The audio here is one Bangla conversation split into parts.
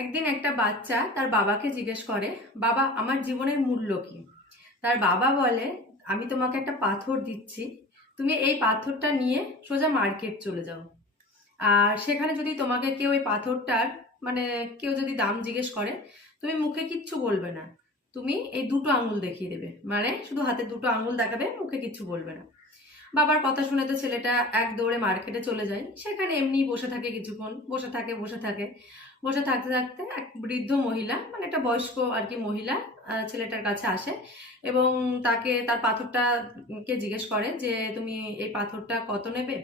একদিন একটা বাচ্চা তার বাবাকে জিজ্ঞেস করে, বাবা, আমার জীবনের মূল্য কি? তার বাবা বলে, আমি তোমাকে একটা পাথর দিচ্ছি। তুমি এই পাথরটা নিয়ে সোজা মার্কেট চলে যাও। আর সেখানে যদি তোমাকে কেউ এই পাথরটার মানে কেউ যদি দাম জিজ্ঞেস করে, তুমি মুখে কিচ্ছু বলবে না। তুমি এই দুটো আঙুল দেখিয়ে দেবে। মানে শুধু হাতে দুটো আঙুল দেখাবে, মুখে কিচ্ছু বলবে না। বাবার কথা শুনে তো ছেলেটা এক দৌড়ে মার্কেটে চলে যায়। সেখানে এমনি বসে থাকে কিছুক্ষণ, বসে থাকে বসে থাকে। বসে থাকতে থাকতে এক বৃদ্ধ মহিলা মানে একটা বয়স্ক আর কি মহিলা ছেলেটার কাছে আসে এবং তাকে, তার পাথরটা কে জিজ্ঞেস করে যে, তুমি এই পাথরটা কত নেবে?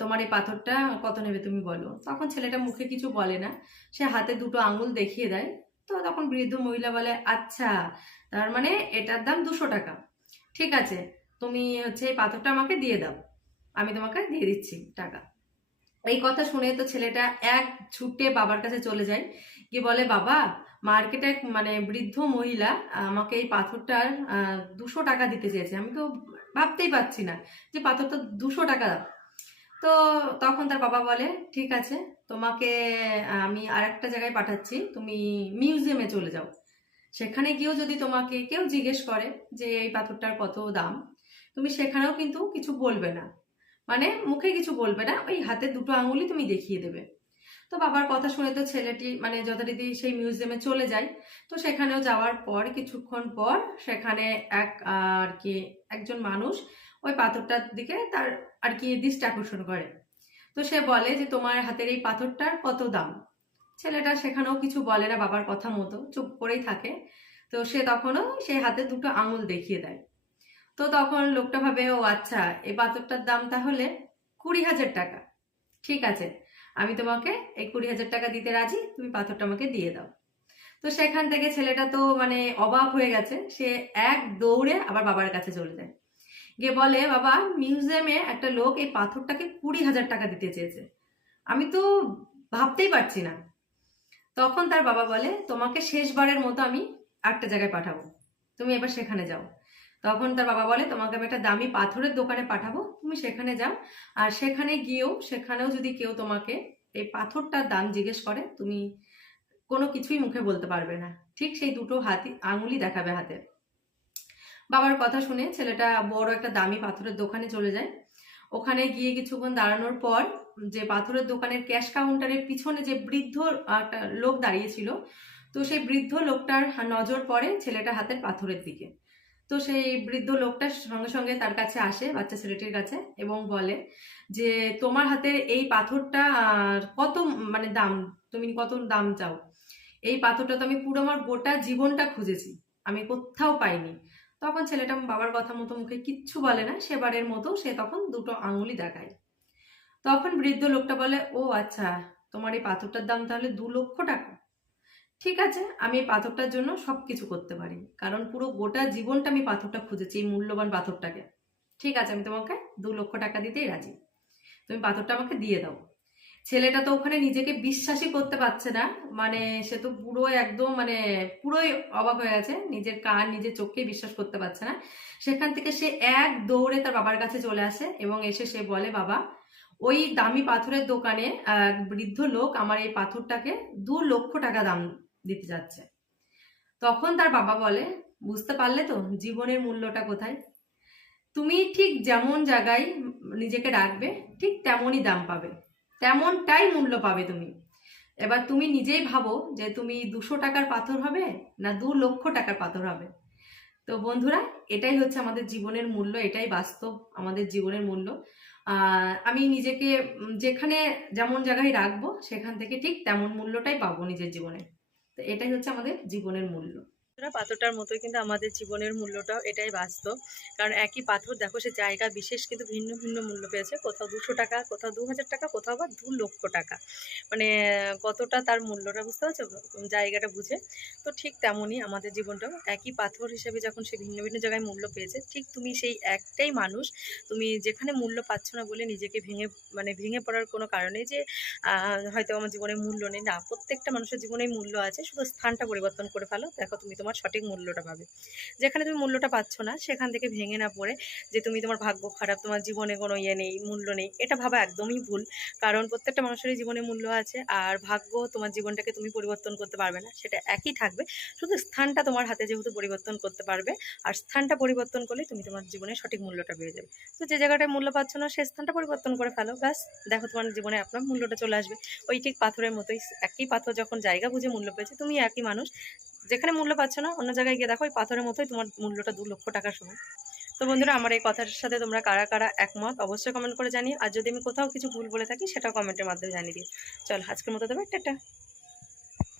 তোমার এই পাথরটা কত নেবে তুমি বলো। তখন ছেলেটা মুখে কিছু বলে না, সে হাতে দুটো আঙুল দেখিয়ে দেয়। তো তখন বৃদ্ধ মহিলা বলে আচ্ছা তার মানে এটার দাম দুশো টাকা। ঠিক আছে, তুমি হচ্ছে এই পাথরটা আমাকে দিয়ে দাও। আমি তোমাকে দিয়ে দিচ্ছি টাকা। এই কথা শুনে তো ছেলেটা এক ছুটে বাবার কাছে চলে যায়। গিয়ে বলে, বাবা মার্কেটে এক মানে বৃদ্ধ মহিলা আমাকে এই পাথরটার দুশো টাকা দিতে চেয়েছে। আমি তো ভাবতেই পারছি না যে পাথরটা দুশো টাকা তো তখন তার বাবা বলে, ঠিক আছে, তোমাকে আমি আর একটা জায়গায় পাঠাচ্ছি। তুমি মিউজিয়ামে চলে যাও। সেখানে গিয়েও যদি তোমাকে কেউ জিজ্ঞেস করে যে এই পাথরটার কত দাম, তুমি সেখানেও কিন্তু কিছু বলবে না। মানে মুখে কিছু বলবে না, ওই হাতে দুটো আঙুলি তুমি দেখিয়ে দেবে। তো বাবার কথা শুনে তো ছেলেটি মানে যথারীতি সেই মিউজিয়ামে চলে যায়। তো সেখানেও যাওয়ার পর, কিছুক্ষণ পর সেখানে এক আর কি, একজন মানুষ ওই পাথরটার দিকে তার আর কি দৃষ্টি আকর্ষণ করে। তো সে বলে যে, তোমার হাতের এই পাথরটার কত দাম? ছেলেটা সেখানেও কিছু বলে না বাবার কথা মতো, চুপ করেই থাকে। তো সে তখনও সেই হাতে দুটো আঙুল দেখিয়ে দেয়। তো তখন লোকটা ভাবে, ও আচ্ছা এই পাথরটার দাম তাহলে কুড়ি হাজার টাকা। ঠিক আছে, আমি তোমাকে এই কুড়ি হাজার টাকা দিতে রাজি, তুমি পাথরটা আমাকে দিয়ে দাও। তো সেখান থেকে ছেলেটা তো মানে অবাক হয়ে গেছে। সে এক দৌড়ে আবার বাবার কাছে চলে যায়। গিয়ে বলে, বাবা, মিউজিয়ামে একটা লোক এই পাথরটাকে কুড়ি হাজার টাকা দিতে চেয়েছে। আমি তো ভাবতেই পারছি না। তখন তার বাবা বলে, তোমাকে শেষবারের মতো আমি একটা জায়গায় পাঠাবো। তুমি এবার সেখানে যাও। তখন তার বাবা বলে, তোমাকে আমি একটা দামি পাথরের দোকানে পাঠাবো, তুমি সেখানে যাও। আর সেখানে গিয়েও, সেখানেও যদি কেউ তোমাকে এই পাথরটার দাম জিজ্ঞেস করে, তুমি কোনো কিছুই মুখে বলতে পারবে না। ঠিক সেই দুটো হাতি, আঙুলি দেখাবে হাতে। বাবার কথা শুনে ছেলেটা বড় একটা দামি পাথরের দোকানে চলে যায়। ওখানে গিয়ে কিছুক্ষণ দাঁড়ানোর পর, যে পাথরের দোকানের ক্যাশ কাউন্টারের পিছনে যে বৃদ্ধ লোক দাঁড়িয়েছিল তো সেই বৃদ্ধ লোকটার নজর পড়ে ছেলেটার হাতের পাথরের দিকে। তো সেই বৃদ্ধ লোকটা সঙ্গে সঙ্গে তার কাছে আসে, বাচ্চা ছেলেটির কাছে এবং বলে যে, তোমার হাতের এই পাথরটা কত মানে দাম? তুমি কত দাম চাও? এই পাথরটা তো আমি পুরো আমার গোটা জীবনটা খুঁজেছি, আমি কোথাও পাইনি। তখন ছেলেটা বাবার কথা মতো মুখে কিচ্ছু বলে না, সেবারের মতো সে তখন দুটো আঙুলি দেখায়। তখন বৃদ্ধ লোকটা বলে, ও আচ্ছা তোমার এই পাথরটার দাম তাহলে দু লক্ষ টাকা। ঠিক আছে, আমি এই পাথরটার জন্য সব কিছু করতে পারি। কারণ পুরো গোটা জীবনটা আমি পাথরটা খুঁজেছি, এই মূল্যবান পাথরটাকে। ঠিক আছে, আমি তোমাকে দু লক্ষ টাকা দিতেই রাজি। তুমি পাথরটা আমাকে দিয়ে দাও। ছেলেটা তো ওখানে নিজেকে বিশ্বাসই করতে পারছে না। মানে সে তো পুরো একদম মানে পুরোই অবাক হয়ে গেছে। নিজের কান, নিজের চোখকে বিশ্বাস করতে পারছে না। সেখান থেকে সে এক দৌড়ে তার বাবার কাছে চলে আসে এবং এসে সে বলে, বাবা, ওই দামি পাথরের দোকানে বৃদ্ধ লোক আমার এই পাথরটাকে দু লক্ষ টাকা দাম দিতে যাচ্ছে। তখন তার বাবা বলে, বুঝতে পারলে তো জীবনের মূল্যটা কোথায়? তুমি ঠিক যেমন জায়গায় নিজেকে রাখবে, ঠিক তেমনই দাম পাবে। তেমনটাই মূল্য পাবে তুমি। এবার তুমি নিজেই ভাবো যে তুমি দুশো টাকার পাথর হবে না দু লক্ষ টাকার পাথর হবে। তো বন্ধুরা, এটাই হচ্ছে আমাদের জীবনের মূল্য, এটাই বাস্তব আমাদের জীবনের মূল্য। আমি নিজেকে, যেখানে যেমন জায়গায় রাখব, সেখান থেকে ঠিক তেমন মূল্যটাই পাবো নিজের জীবনে। তো এটাই হচ্ছে আমাদের জীবনের মূল্য। পাথরটার মতোই কিন্তু আমাদের জীবনের মূল্যটাও এটাই বাস্তব। কারণ একই পাথর, দেখো সে জায়গা বিশেষ কিন্তু ভিন্ন ভিন্ন মূল্য পেয়েছে। কোথাও দুশো টাকা, কোথাও দু হাজার টাকা, কোথাও বা দু লক্ষ টাকা। মানে কতটা তার মূল্যটা বুঝতে পারছ? জায়গাটা বুঝে। তো ঠিক তেমনই আমাদের জীবনটাও একই পাথর হিসেবে যখন সে ভিন্ন ভিন্ন জায়গায় মূল্য পেয়েছে, ঠিক তুমি সেই একটাই মানুষ। তুমি যেখানে মূল্য পাচ্ছ না বলে নিজেকে ভেঙে মানে ভেঙে পড়ার কোনো কারণে যে হয়তো আমার জীবনে মূল্য নেই। না, প্রত্যেকটা মানুষের জীবনেই মূল্য আছে। শুধু স্থানটা পরিবর্তন করে ফেলো। দেখো তুমি তোমার তোমার সঠিক মূল্যটা পাবে। যেখানে তুমি মূল্যটা পাচ্ছ না, সেখান থেকে ভেঙে না পড়ে যে তুমি তোমার ভাগ্য খারাপ, তোমার জীবনে কোনো ইয়ে নেই, মূল্য নেই, এটা ভাবা একদমই ভুল। কারণ প্রত্যেকটা মানুষেরই জীবনে মূল্য আছে, আর ভাগ্য তোমার জীবনটাকে তুমি পরিবর্তন করতে পারবে না, সেটা একই থাকবে। শুধু স্থানটা তোমার হাতে যেহেতু পরিবর্তন করতে পারবে, আর স্থানটা পরিবর্তন করলে তুমি তোমার জীবনে সঠিক মূল্যটা পেয়ে যাবে। তো যে জায়গাটায় মূল্য পাচ্ছ না সেই স্থানটা পরিবর্তন করে ফেলো, ব্যাস। দেখো তোমার জীবনে আপনার মূল্যটা চলে আসবে। ওই ঠিক পাথরের মতোই, একই পাথর যখন জায়গা বুঝে মূল্য পেয়েছে তুমি একই মানুষ। যেখানে মূল্য পাচ্ছ না, অন্য জায়গায় গিয়ে দেখো ওই পাথরের মতোই তোমার মূল্যটা দু লক্ষ টাকার সমান। তো বন্ধুরা, আমার এই কথার সাথে তোমরা কারা কারা একমত, অবশ্যই কমেন্ট করে জানিয়ে আর যদি আমি কোথাও কিছু ভুল বলে থাকি, সেটাও কমেন্টের মাধ্যমে জানিয়ে দিই চল, আজকের মতো দেবে টাটা।